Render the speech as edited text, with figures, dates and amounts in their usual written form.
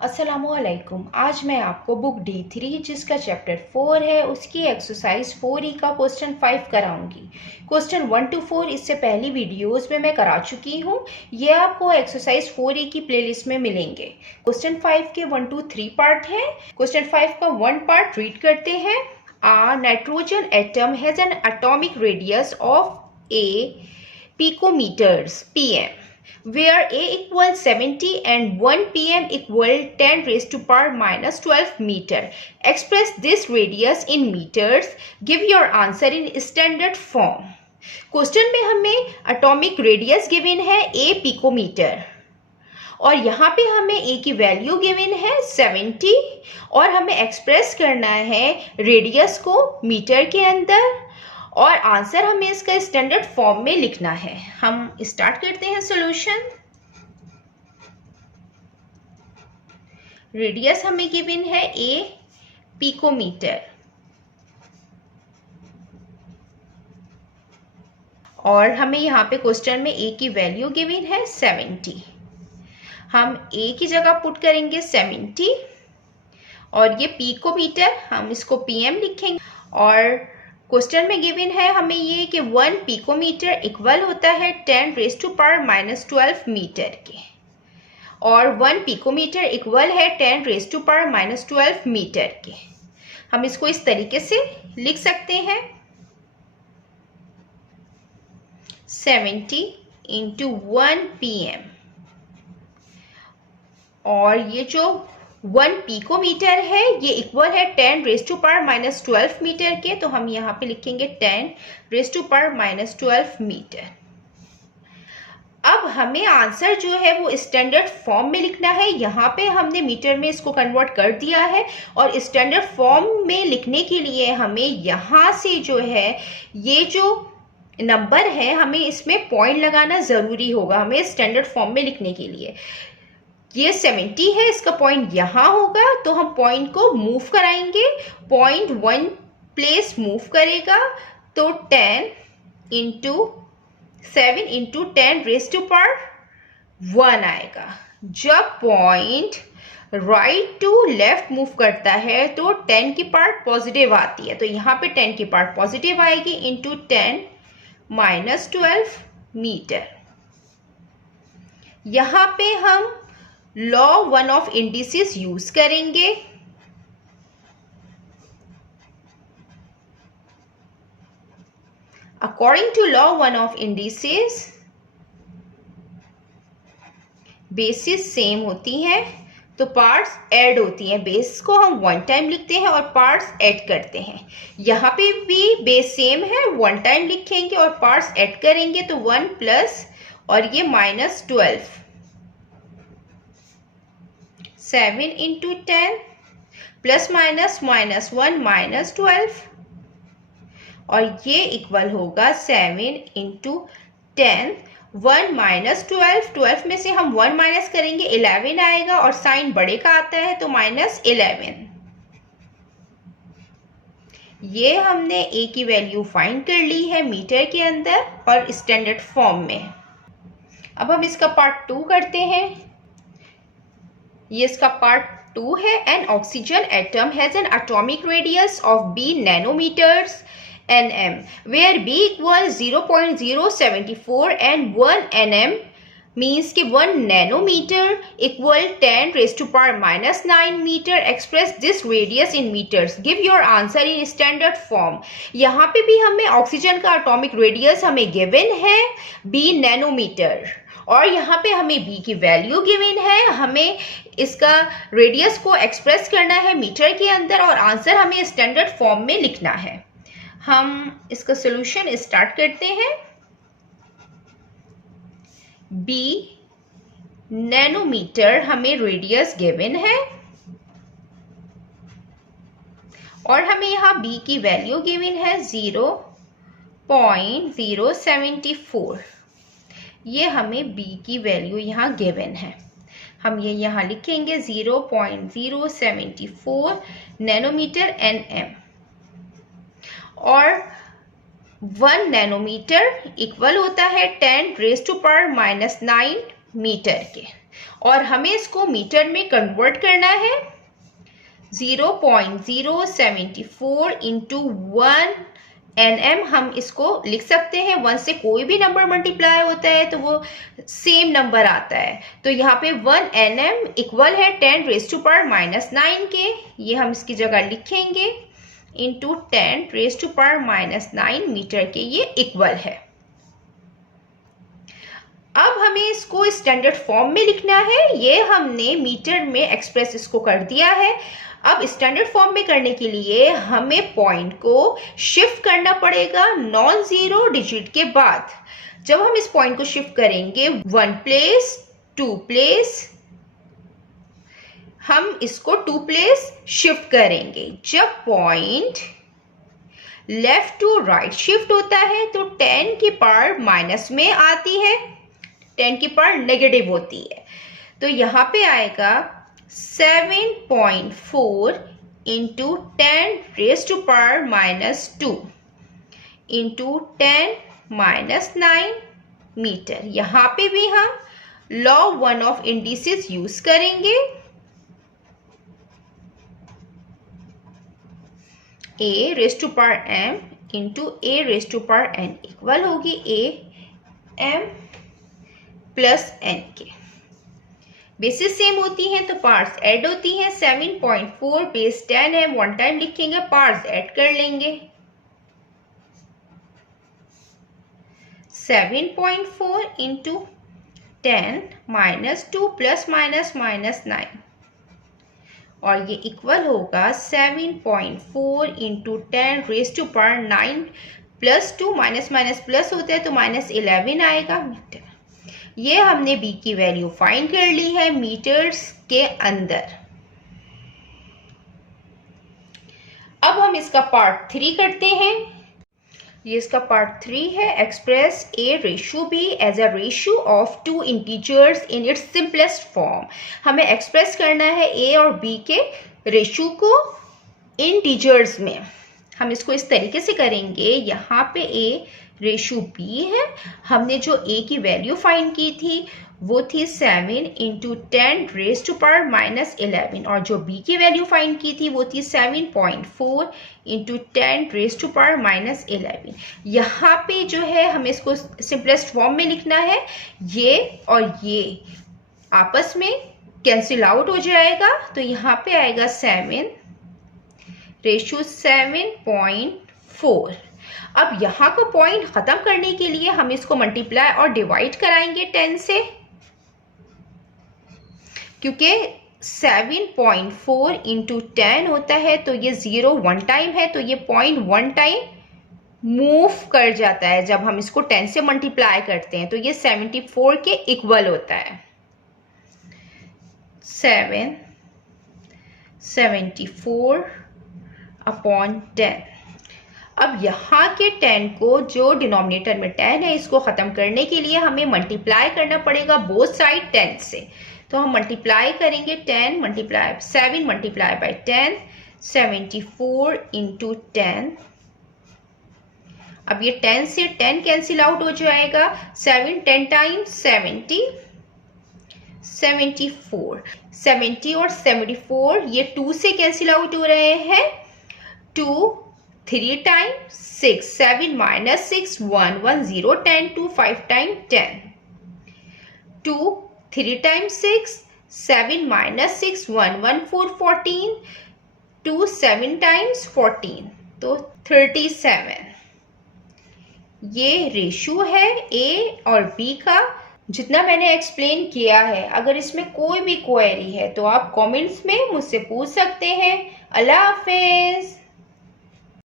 अस्सलामुअलैकुम। आज मैं आपको बुक D3 जिसका चैप्टर 4 है उसकी एक्सरसाइज 4E का क्वेश्चन 5 कराऊंगी। क्वेश्चन 1 to 4 इससे पहली वीडियोस में मैं करा चुकी हूँ। ये आपको एक्सरसाइज 4E की प्लेलिस्ट में मिलेंगे। क्वेश्चन 5 के 1 to 3 पार्ट हैं। क्वेश्चन 5 का 1 पार्ट रीड करते हैं। A nitrogen atom has an atomic radius of a picometers pm, where A equals 70 and 1 pm equal 10 raised to power minus 12 meter. Express this radius in meters. Give your answer in standard form. Question में हमें atomic radius given है A picometre और यहाँ पे हमें A की value given है 70 और हमें एक्सप्रेस करना है रेडियस को मीटर के अंदर और आंसर हमें इसका स्टैंडर्ड फॉर्म में लिखना है। हम स्टार्ट करते हैं सॉल्यूशन। रेडियस हमें गिवन है A पिकोमीटर और हमें यहाँ पे क्वेश्चन में A की वैल्यू गिवन है 70। हम A की जगह पुट करेंगे 70 और ये पिकोमीटर हम इसको pm लिखेंगे और क्वेश्चन में गिवन है हमें ये कि 1 पिकोमीटर इक्वल होता है 10 raise to power minus 12 metre के और 1 पिकोमीटर इक्वल है 10 raise to power minus 12 metre के। हम इसको इस तरीके से लिख सकते हैं 70 इंटू 1 pm और ये जो 1 पिकोमीटर है ये इक्वल है 10 raise to power minus 12 metre के, तो हम यहाँ पे लिखेंगे 10 raise to power minus 12 metre. अब हमें आंसर जो है वो स्टैंडर्ड फॉर्म में लिखना है। यहाँ पे हमने मीटर में इसको कन्वर्ट कर दिया है और स्टैंडर्ड फॉर्म में लिखने के लिए हमें यहाँ से जो है ये जो नंबर है हमें इसमें पॉइंट लगाना ज़रूरी होगा हमें स्टैंडर्ड फॉर्म में लिखने के लिए। ये 70 है, इसका पॉइंट यहाँ होगा तो हम पॉइंट को मूव कराएंगे। पॉइंट 1 प्लेस मूव करेगा तो 10 into 7 into 10 raise to power 1 आएगा। जब point right to left move करता है तो 10 की पार्ट पॉजिटिव आती है, तो यहाँ पे 10 की पार्ट पॉजिटिव आएगी इंटू 10 माइनस 12 मीटर। यहाँ पे हम लॉ 1 ऑफ इंडिसेस यूज करेंगे। According to law 1 of indices basis same होती हैं तो पार्ट्स ऐड होती हैं। बेस को हम 1 टाइम लिखते हैं और पार्ट्स ऐड करते हैं। यहाँ पे भी बेस सेम है, 1 टाइम लिखेंगे और पार्ट्स ऐड करेंगे तो 1 प्लस और ये minus 12 7 into 10 plus minus minus 1 minus 12 और ये इक्वल होगा 7 इंटू 10 1 माइनस 12 में से हम 1 माइनस करेंगे 11 आएगा और साइन बड़े का आता है तो माइनस 11। ये हमने A की वैल्यू फाइंड कर ली है मीटर के अंदर और स्टैंडर्ड फॉर्म में। अब हम इसका पार्ट 2 करते हैं। ये इसका पार्ट 2 है। An oxygen atom has an atomic radius of B nanometres nm where B equals 0.074 and 1 nm means कि 1 nanometer equal 10 raised to power minus 9 meter. Express this radius in meters. Give your answer in standard form. यहाँ पे भी हमें oxygen का atomic radius हमें given है B nanometre और यहाँ पे हमें B की वैल्यू गिवन है। हमें इसका रेडियस को एक्सप्रेस करना है मीटर के अंदर और आंसर हमें स्टैंडर्ड फॉर्म में लिखना है। हम इसका सॉल्यूशन स्टार्ट करते हैं। B नैनोमीटर हमें रेडियस गिवन है और हमें यहाँ B की वैल्यू गिवन है 0.074। ये हमें B की वैल्यू यहाँ गिवन है। हम ये यहाँ लिखेंगे 0.074 नैनोमीटर nm और 1 नैनोमीटर इक्वल होता है 10 raise to power minus 9 metre के। और हमें इसको मीटर में कन्वर्ट करना है। 0.074 इंटू 1 nm हम इसको लिख सकते हैं। 1 से कोई भी नंबर मल्टीप्लाई होता है तो वो सेम नंबर आता है। तो यहाँ पे 1 nm इक्वल है 10 रेज़ टू पावर -9 के, ये हम इसकी जगह लिखेंगे, into 10 raise to power -9 metre के, ये इक्वल है। अब हमें इसको स्टैंडर्ड फॉर्म में लिखना है। ये हमने मीटर में एक्सप्रेस इसको कर दिया है। अब स्टैंडर्ड फॉर्म में करने के लिए हमें पॉइंट को शिफ्ट करना पड़ेगा नॉन जीरो डिजिट के बाद। जब हम इस पॉइंट को शिफ्ट करेंगे 1 प्लेस 2 प्लेस, हम इसको 2 प्लेस शिफ्ट करेंगे। जब point left to right shift होता है तो 10 की पावर माइनस में आती है, 10 की पावर नेगेटिव होती है। तो यहाँ पे आएगा 7.4 into 10 raise to power -2 into 10 -9 metre. यहाँ पे भी हम लॉ 1 ऑफ इंडिसेस यूज करेंगे। a raise to power m into a raise to power n equal होगी a m प्लस n के। बेसिस सेम होती हैं तो पार्ट्स ऐड होती हैं। 7.4 बेस 10 है, 1 टाइम लिखेंगे, पार्ट्स ऐड कर लेंगे। 7.4 इंटू 10 -2 प्लस -9 और ये इक्वल होगा 7.4 into 10 raise to power 9 plus 2 minus plus होता है तो -11 आएगा मीटर। ये हमने b की वैल्यू फाइंड कर ली है मीटर्स के अंदर। अब हम इसका पार्ट 3 करते हैं। ये इसका पार्ट 3 है। Express a ratio b as a ratio of 2 integers in its simplest form. हमें एक्सप्रेस करना है a और b के रेशियो को इंटीजर्स में। हम इसको इस तरीके से करेंगे। यहाँ पे a रेशियो b है। हमने जो a की वैल्यू फाइंड की थी वो थी 7 इंटू 10 रेज़ टू पावर -11 और जो b की वैल्यू फाइंड की थी वो थी 7.4 इंटू 10 रेज़ टू पावर -11। यहाँ पे जो है हमें इसको सिंपलेस्ट फॉर्म में लिखना है। ये और ये आपस में कैंसिल आउट हो जाएगा तो यहाँ पे आएगा 7 रेशियो 7.4। अब यहाँ को पॉइंट खत्म करने के लिए हम इसको मल्टीप्लाई और डिवाइड कराएंगे 10 से, क्योंकि 7.4 इंटू 10 होता है तो ये 0 1 टाइम है तो ये पॉइंट 1 टाइम मूव कर जाता है। जब हम इसको 10 से मल्टीप्लाई करते हैं तो ये 74 के इक्वल होता है। 74 अपॉन 10। अब यहाँ के 10 को जो डिनोमिनेटर में 10 है इसको ख़त्म करने के लिए हमें मल्टीप्लाई करना पड़ेगा बोथ साइड 10 से। तो हम मल्टीप्लाई करेंगे 10 मल्टीप्लाई 7 मल्टीप्लाई बाय 10 74 इंटू 10। अब ये 10 से 10 कैंसिल आउट हो जाएगा। 7 10 टाइम्स 70 74 70 और 74 ये 2 से कैंसिल आउट हो रहे हैं। 2 3 times 6 7 minus 6 1 1 0 10 2 5 time 10 2 3 times 6 7 minus 6 1 1 4 14 2 7 times 14 तो 37। ये रेशियो है a और b का जितना मैंने एक्सप्लेन किया है। अगर इसमें कोई भी क्वेरी है तो आप कमेंट्स में मुझसे पूछ सकते हैं। अल्लाह हाफिज।